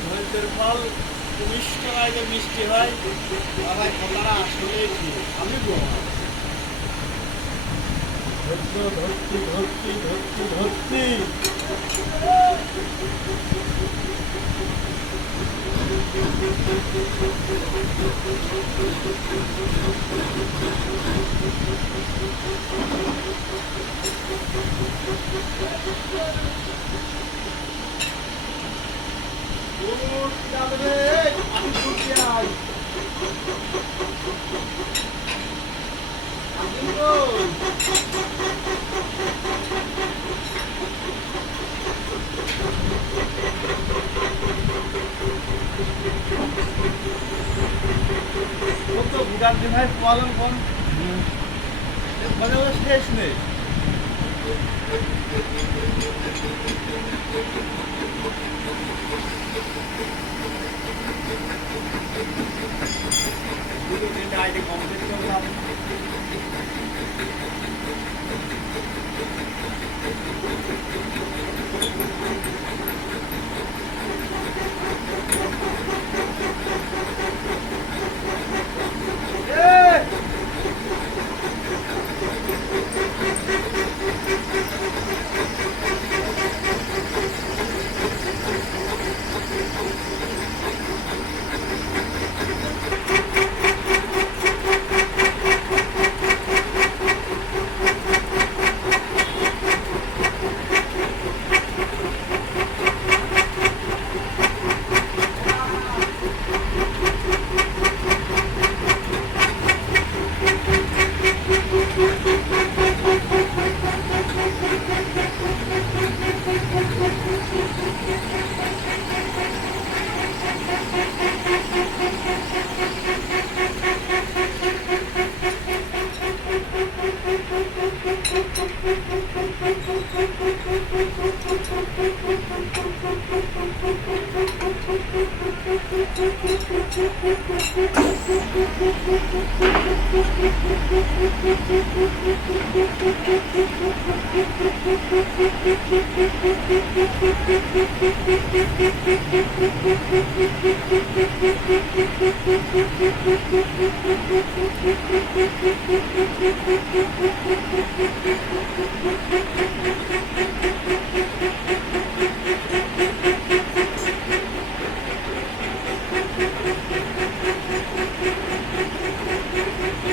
ধৈর্যের ফল মিষ্ট হয় যে মিষ্টি হয় ভাই কথাটা আসলেই ঠিক আমি ধৈর্য ধরছি ধরছি ধরছি ধরছি আমি ছুটি আই কত ভুগান্তি ভাই পালন কোন মানে শেষ নেই আইডি কমপ্লিট করলাম